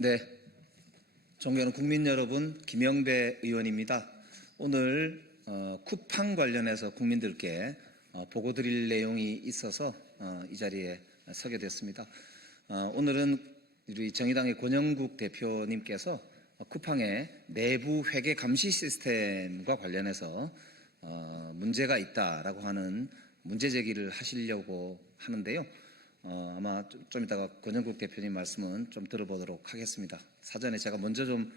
네, 존경하는 국민 여러분, 김영배 의원입니다. 오늘 쿠팡 관련해서 국민들께 보고 드릴 내용이 있어서 이 자리에 서게 됐습니다. 오늘은 우리 정의당의 권영국 대표님께서 쿠팡의 내부 회계 감시 시스템과 관련해서 문제가 있다라고 하는 문제 제기를 하시려고 하는데요. 아마 좀 이따가 권영국 대표님 말씀은 좀 들어보도록 하겠습니다. 사전에 제가 먼저 좀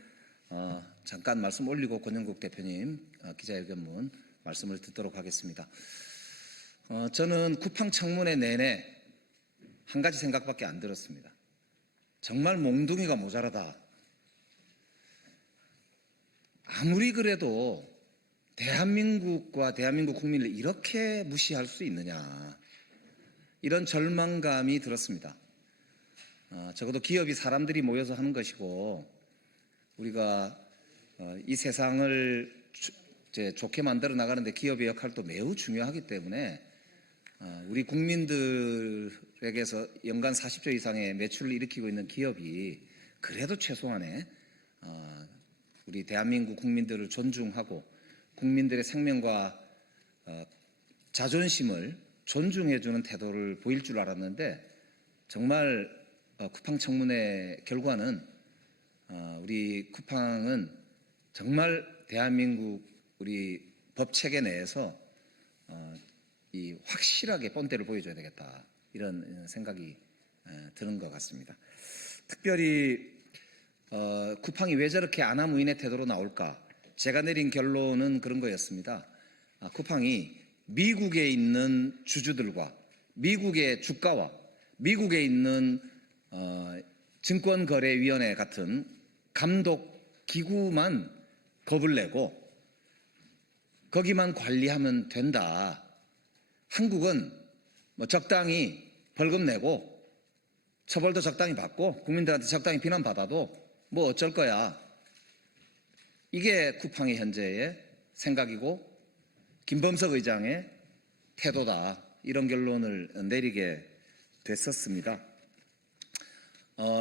잠깐 말씀 올리고 권영국 대표님 기자회견문 말씀을 듣도록 하겠습니다. 저는 쿠팡 청문회 내내 한 가지 생각밖에 안 들었습니다. 정말 몽둥이가 모자라다. 아무리 그래도 대한민국과 대한민국 국민을 이렇게 무시할 수 있느냐, 이런 절망감이 들었습니다. 적어도 기업이 사람들이 모여서 하는 것이고 우리가 이 세상을 좋게 만들어 나가는데 기업의 역할도 매우 중요하기 때문에 우리 국민들에게서 연간 40조 이상의 매출을 일으키고 있는 기업이 그래도 최소한의 우리 대한민국 국민들을 존중하고 국민들의 생명과 자존심을 존중해주는 태도를 보일 줄 알았는데 정말 쿠팡 청문회 결과는 우리 쿠팡은 정말 대한민국 우리 법체계 내에서 이 확실하게 본때를 보여줘야 되겠다, 이런 생각이 드는 것 같습니다. 특별히 쿠팡이 왜 저렇게 안하무인의 태도로 나올까? 제가 내린 결론은 그런 거였습니다. 쿠팡이 미국에 있는 주주들과 미국의 주가와 미국에 있는 증권거래위원회 같은 감독기구만 겁을 내고 거기만 관리하면 된다. 한국은 뭐 적당히 벌금 내고 처벌도 적당히 받고 국민들한테 적당히 비난받아도 뭐 어쩔 거야. 이게 쿠팡의 현재의 생각이고 김범석 의장의 태도다, 이런 결론을 내리게 됐었습니다.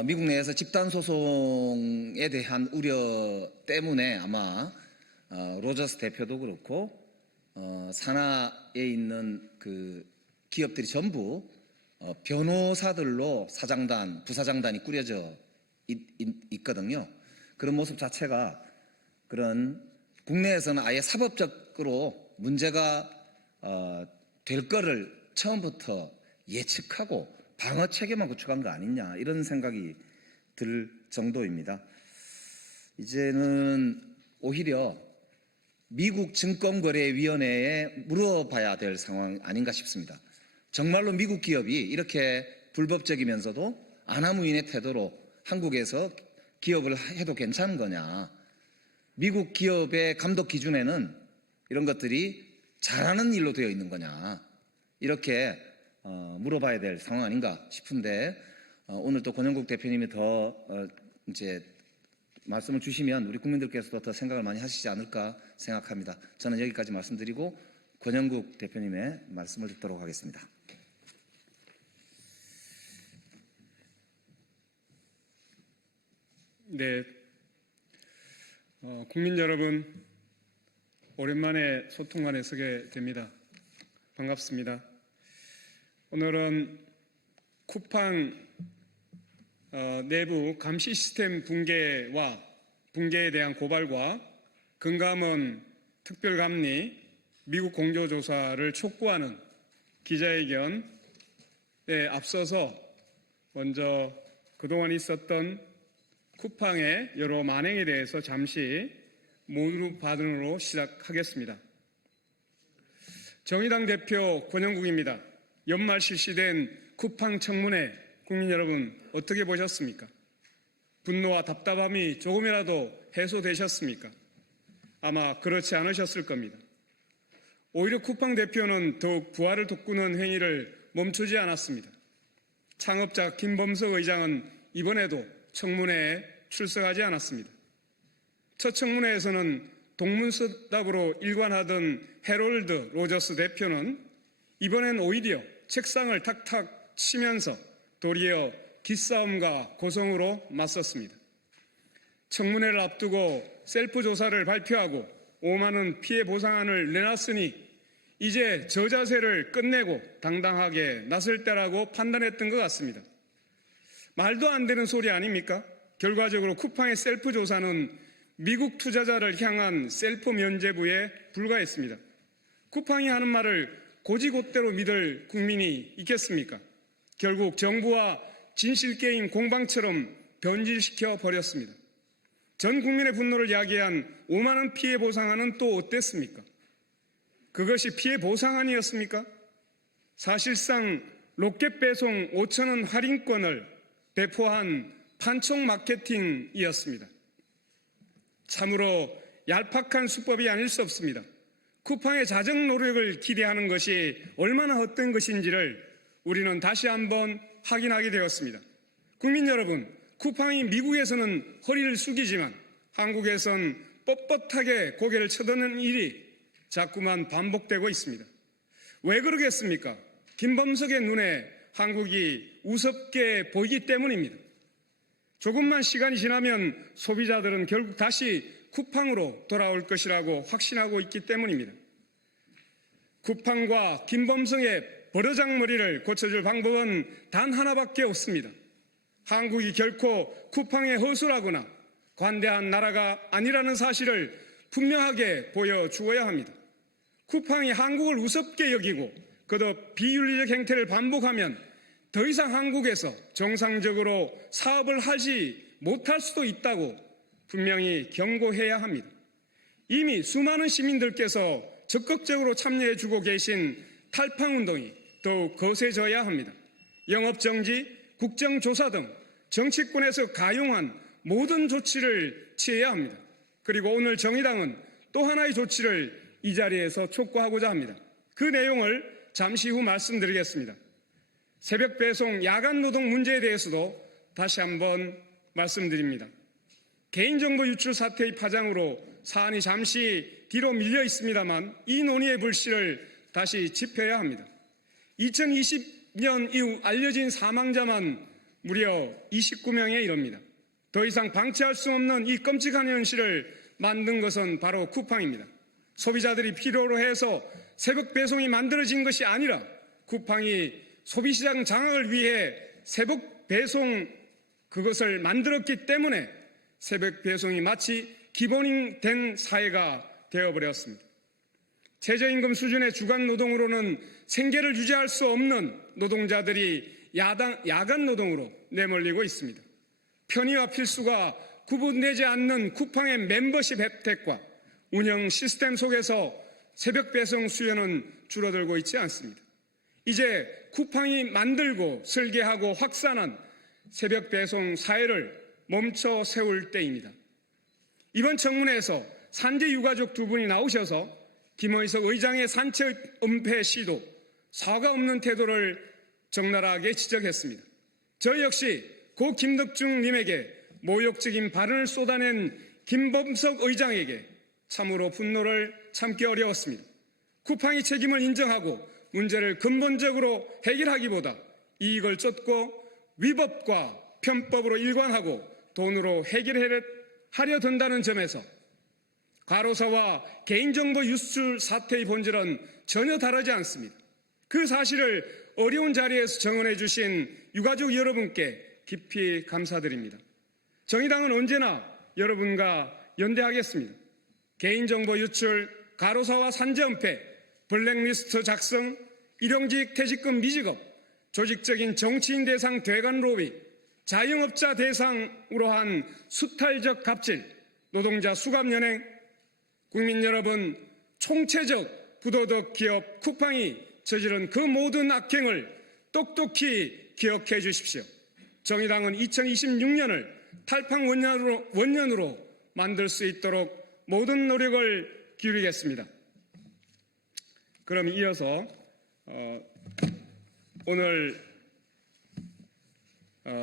미국 내에서 집단소송에 대한 우려 때문에 아마 로저스 대표도 그렇고 산하에 있는 그 기업들이 전부 변호사들로 사장단, 부사장단이 꾸려져 있거든요. 그런 모습 자체가 그런 국내에서는 아예 사법적으로 문제가 될 거를 처음부터 예측하고 방어 체계만 구축한 거 아니냐, 이런 생각이 들 정도입니다. 이제는 오히려 미국 증권거래위원회에 물어봐야 될 상황 아닌가 싶습니다. 정말로 미국 기업이 이렇게 불법적이면서도 안하무인의 태도로 한국에서 기업을 해도 괜찮은 거냐, 미국 기업의 감독 기준에는 이런 것들이 잘하는 일로 되어 있는 거냐, 이렇게 물어봐야 될 상황 아닌가 싶은데 오늘 또 권영국 대표님이 더 이제 말씀을 주시면 우리 국민들께서도 더 생각을 많이 하시지 않을까 생각합니다. 저는 여기까지 말씀드리고 권영국 대표님의 말씀을 듣도록 하겠습니다. 네, 국민 여러분, 오랜만에 소통관에 서게 됩니다. 반갑습니다. 오늘은 쿠팡 내부 감시 시스템 붕괴에 대한 고발과 금감원 특별감리 미국 공조조사를 촉구하는 기자회견에 앞서서 먼저 그동안 있었던 쿠팡의 여러 만행에 대해서 잠시 모두 발언으로 시작하겠습니다. 정의당 대표 권영국입니다. 연말 실시된 쿠팡 청문회, 국민 여러분 어떻게 보셨습니까? 분노와 답답함이 조금이라도 해소되셨습니까? 아마 그렇지 않으셨을 겁니다. 오히려 쿠팡 대표는 더욱 부활을 돋구는 행위를 멈추지 않았습니다. 창업자 김범석 의장은 이번에도 청문회에 출석하지 않았습니다. 첫 청문회에서는 동문서답으로 일관하던 해롤드 로저스 대표는 이번엔 오히려 책상을 탁탁 치면서 도리어 기싸움과 고성으로 맞섰습니다. 청문회를 앞두고 셀프 조사를 발표하고 5만 원 피해 보상안을 내놨으니 이제 저자세를 끝내고 당당하게 나설 때라고 판단했던 것 같습니다. 말도 안 되는 소리 아닙니까? 결과적으로 쿠팡의 셀프 조사는 미국 투자자를 향한 셀프 면죄부에 불과했습니다. 쿠팡이 하는 말을 고지곳대로 믿을 국민이 있겠습니까? 결국 정부와 진실게임 공방처럼 변질시켜 버렸습니다. 전 국민의 분노를 야기한 5만 원 피해 보상안은 또 어땠습니까? 그것이 피해 보상안이었습니까? 사실상 로켓 배송 5천 원 할인권을 배포한 판촉 마케팅이었습니다. 참으로 얄팍한 수법이 아닐 수 없습니다. 쿠팡의 자정 노력을 기대하는 것이 얼마나 헛된 것인지를 우리는 다시 한번 확인하게 되었습니다. 국민 여러분, 쿠팡이 미국에서는 허리를 숙이지만 한국에선 뻣뻣하게 고개를 쳐드는 일이 자꾸만 반복되고 있습니다. 왜 그러겠습니까? 김범석의 눈에 한국이 우습게 보이기 때문입니다. 조금만 시간이 지나면 소비자들은 결국 다시 쿠팡으로 돌아올 것이라고 확신하고 있기 때문입니다. 쿠팡과 김범석의 버르장머리를 고쳐줄 방법은 단 하나밖에 없습니다. 한국이 결코 쿠팡의 허술하거나 관대한 나라가 아니라는 사실을 분명하게 보여주어야 합니다. 쿠팡이 한국을 우습게 여기고 거듭 비윤리적 행태를 반복하면 더 이상 한국에서 정상적으로 사업을 하지 못할 수도 있다고 분명히 경고해야 합니다. 이미 수많은 시민들께서 적극적으로 참여해주고 계신 탈팡운동이 더욱 거세져야 합니다. 영업정지, 국정조사 등 정치권에서 가용한 모든 조치를 취해야 합니다. 그리고 오늘 정의당은 또 하나의 조치를 이 자리에서 촉구하고자 합니다. 그 내용을 잠시 후 말씀드리겠습니다. 새벽 배송 야간 노동 문제에 대해서도 다시 한번 말씀드립니다. 개인정보 유출 사태의 파장으로 사안이 잠시 뒤로 밀려 있습니다만 이 논의의 불씨를 다시 짚어야 합니다. 2020년 이후 알려진 사망자만 무려 29명에 이릅니다. 더 이상 방치할 수 없는 이 끔찍한 현실을 만든 것은 바로 쿠팡입니다. 소비자들이 필요로 해서 새벽 배송이 만들어진 것이 아니라 쿠팡이 소비시장 장악을 위해 새벽 배송 그것을 만들었기 때문에 새벽 배송이 마치 기본이 된 사회가 되어버렸습니다. 최저임금 수준의 주간 노동으로는 생계를 유지할 수 없는 노동자들이 야간 노동으로 내몰리고 있습니다. 편의와 필수가 구분되지 않는 쿠팡의 멤버십 혜택과 운영 시스템 속에서 새벽 배송 수요는 줄어들고 있지 않습니다. 이제 쿠팡이 만들고 설계하고 확산한 새벽 배송 사회를 멈춰 세울 때입니다. 이번 청문회에서 산재 유가족 두 분이 나오셔서 김의석 의장의 산채 은폐 시도, 사과 없는 태도를 적나라하게 지적했습니다. 저 역시 고 김덕중 님에게 모욕적인 발언을 쏟아낸 김범석 의장에게 참으로 분노를 참기 어려웠습니다. 쿠팡이 책임을 인정하고 문제를 근본적으로 해결하기보다 이익을 쫓고 위법과 편법으로 일관하고 돈으로 해결하려 든다는 점에서 과로사와 개인정보 유출 사태의 본질은 전혀 다르지 않습니다. 그 사실을 어려운 자리에서 정언해 주신 유가족 여러분께 깊이 감사드립니다. 정의당은 언제나 여러분과 연대하겠습니다. 개인정보 유출, 과로사와 산재 은폐, 블랙리스트 작성, 일용직 퇴직금 미지급, 조직적인 정치인 대상 대관 로비, 자영업자 대상으로 한 수탈적 갑질, 노동자 수갑 연행, 국민 여러분, 총체적 부도덕 기업 쿠팡이 저지른 그 모든 악행을 똑똑히 기억해 주십시오. 정의당은 2026년을 탈팡 원년으로 만들 수 있도록 모든 노력을 기울이겠습니다. 그럼 이어서 오늘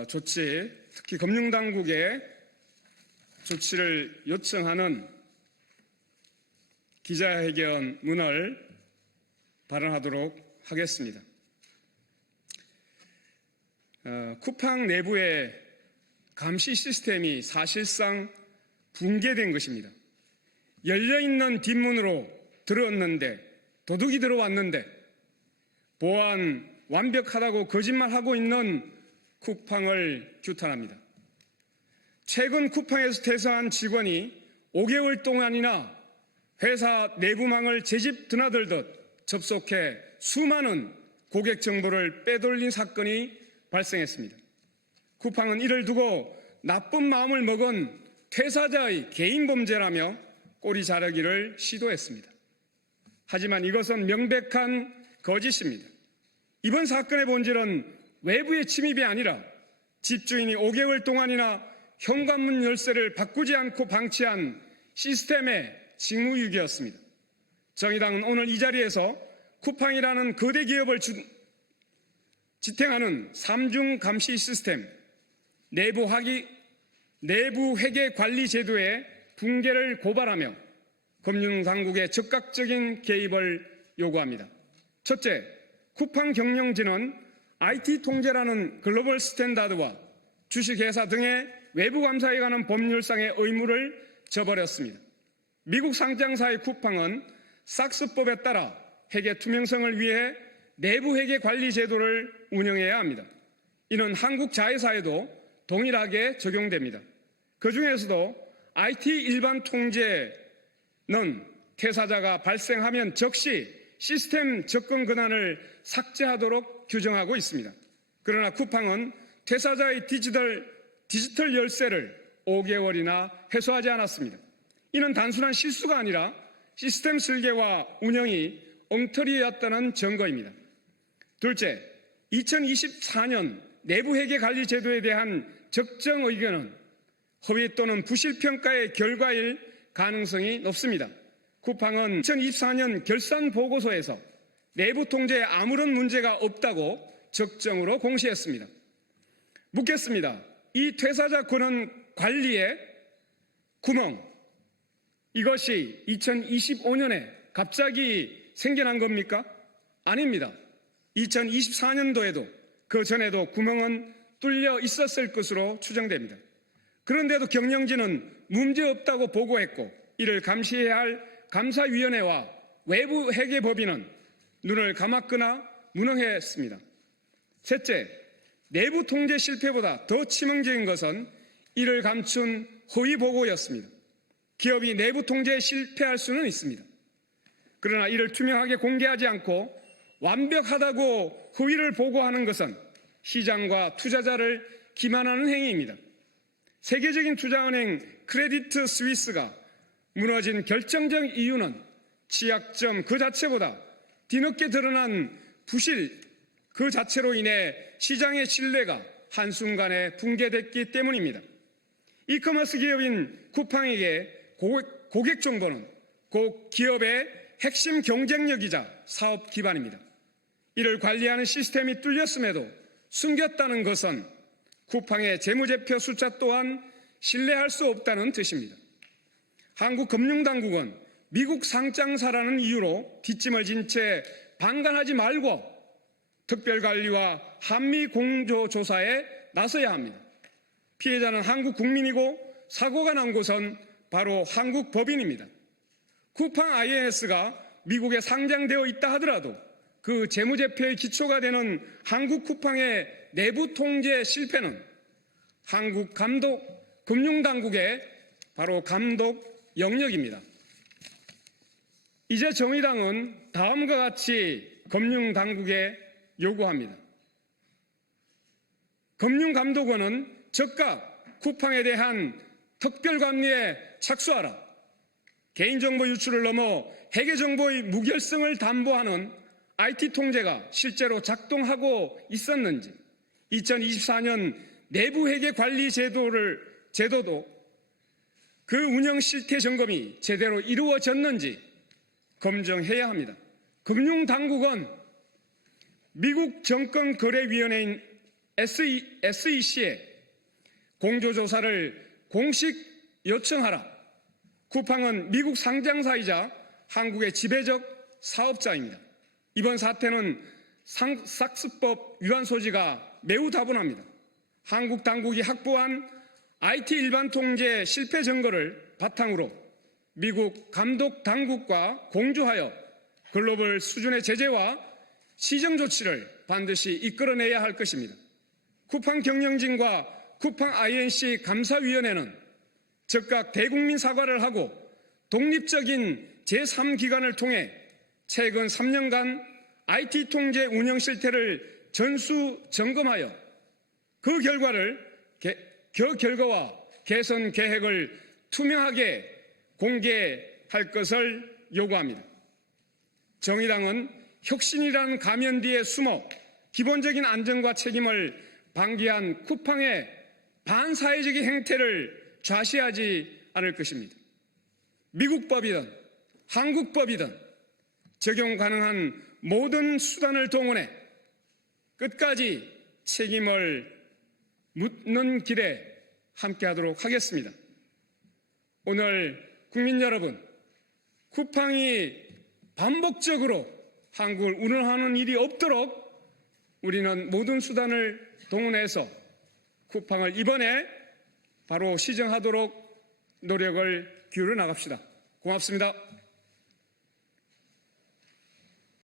조치, 특히 금융당국의 조치를 요청하는 기자회견문을 발언하도록 하겠습니다. 쿠팡 내부의 감시 시스템이 사실상 붕괴된 것입니다. 열려있는 뒷문으로 들어왔는데, 도둑이 들어왔는데 보안 완벽하다고 거짓말하고 있는 쿠팡을 규탄합니다. 최근 쿠팡에서 퇴사한 직원이 5개월 동안이나 회사 내부망을 제집 드나들듯 접속해 수많은 고객 정보를 빼돌린 사건이 발생했습니다. 쿠팡은 이를 두고 나쁜 마음을 먹은 퇴사자의 개인 범죄라며 꼬리 자르기를 시도했습니다. 하지만 이것은 명백한 거짓입니다. 이번 사건의 본질은 외부의 침입이 아니라 집주인이 5개월 동안이나 현관문 열쇠를 바꾸지 않고 방치한 시스템의 직무유기였습니다. 정의당은 오늘 이 자리에서 쿠팡이라는 거대 기업을 지탱하는 삼중 감시 시스템, 내부 회계 관리 제도의 붕괴를 고발하며 금융당국의 적극적인 개입을 요구합니다. 첫째, 쿠팡 경영진은 IT 통제라는 글로벌 스탠다드와 주식회사 등의 외부 감사에 관한 법률상의 의무를 저버렸습니다. 미국 상장사의 쿠팡은 삭스법에 따라 회계 투명성을 위해 내부 회계 관리 제도를 운영해야 합니다. 이는 한국 자회사에도 동일하게 적용됩니다. 그 중에서도 IT 일반 통제는 퇴사자가 발생하면 즉시 시스템 접근 권한을 삭제하도록 규정하고 있습니다. 그러나 쿠팡은 퇴사자의 디지털 열쇠를 5개월이나 해소하지 않았습니다. 이는 단순한 실수가 아니라 시스템 설계와 운영이 엉터리였다는 증거입니다. 둘째, 2024년 내부 회계 관리 제도에 대한 적정 의견은 허위 또는 부실 평가의 결과일 가능성이 높습니다. 쿠팡은 2024년 결산 보고서에서 내부 통제에 아무런 문제가 없다고 적정으로 공시했습니다. 묻겠습니다. 이 퇴사자 권한 관리의 구멍, 이것이 2025년에 갑자기 생겨난 겁니까? 아닙니다. 2024년도에도 그 전에도 구멍은 뚫려 있었을 것으로 추정됩니다. 그런데도 경영진은 문제없다고 보고했고 이를 감시해야 할 감사위원회와 외부 회계법인은 눈을 감았거나 무능했습니다. 셋째, 내부 통제 실패보다 더 치명적인 것은 이를 감춘 허위 보고였습니다. 기업이 내부 통제에 실패할 수는 있습니다. 그러나 이를 투명하게 공개하지 않고 완벽하다고 허위를 보고하는 것은 시장과 투자자를 기만하는 행위입니다. 세계적인 투자은행 크레디트 스위스가 무너진 결정적 이유는 취약점 그 자체보다 뒤늦게 드러난 부실 그 자체로 인해 시장의 신뢰가 한순간에 붕괴됐기 때문입니다. 이커머스 기업인 쿠팡에게 고객 정보는 곧 기업의 핵심 경쟁력이자 사업 기반입니다. 이를 관리하는 시스템이 뚫렸음에도 숨겼다는 것은 쿠팡의 재무제표 숫자 또한 신뢰할 수 없다는 뜻입니다. 한국금융당국은 미국 상장사라는 이유로 뒷짐을 진 채 방관하지 말고 특별관리와 한미 공조조사에 나서야 합니다. 피해자는 한국 국민이고 사고가 난 곳은 바로 한국 법인입니다. 쿠팡 INS가 미국에 상장되어 있다 하더라도 그 재무제표의 기초가 되는 한국 쿠팡의 내부 통제 실패는 한국 금융당국의 바로 감독 영역입니다. 이제 정의당은 다음과 같이 금융당국에 요구합니다. 금융감독원은 즉각 쿠팡에 대한 특별관리에 착수하라. 개인정보 유출을 넘어 회계정보의 무결성을 담보하는 IT 통제가 실제로 작동하고 있었는지, 2024년 내부회계관리 제도도 그 운영 실태 점검이 제대로 이루어졌는지 검증해야 합니다. 금융당국은 미국 정권거래위원회인 SEC에 공조조사를 공식 요청하라. 쿠팡은 미국 상장사이자 한국의 지배적 사업자입니다. 이번 사태는 삭스법 위반 소지가 매우 다분합니다. 한국 당국이 확보한 IT 일반 통제 실패 증거를 바탕으로 미국 감독 당국과 공조하여 글로벌 수준의 제재와 시정 조치를 반드시 이끌어내야 할 것입니다. 쿠팡 경영진과 쿠팡 INC 감사위원회는 즉각 대국민 사과를 하고 독립적인 제3기관을 통해 최근 3년간 IT 통제 운영 실태를 전수 점검하여 그 결과와 개선 계획을 투명하게 공개할 것을 요구합니다. 정의당은 혁신이라는 가면 뒤에 숨어 기본적인 안전과 책임을 방기한 쿠팡의 반사회적인 행태를 좌시하지 않을 것입니다. 미국 법이든 한국 법이든 적용 가능한 모든 수단을 동원해 끝까지 책임을 묻는 길에 함께하도록 하겠습니다. 오늘 국민 여러분, 쿠팡이 반복적으로 한국을 운영하는 일이 없도록 우리는 모든 수단을 동원해서 쿠팡을 이번에 바로 시정하도록 노력을 기울여 나갑시다. 고맙습니다.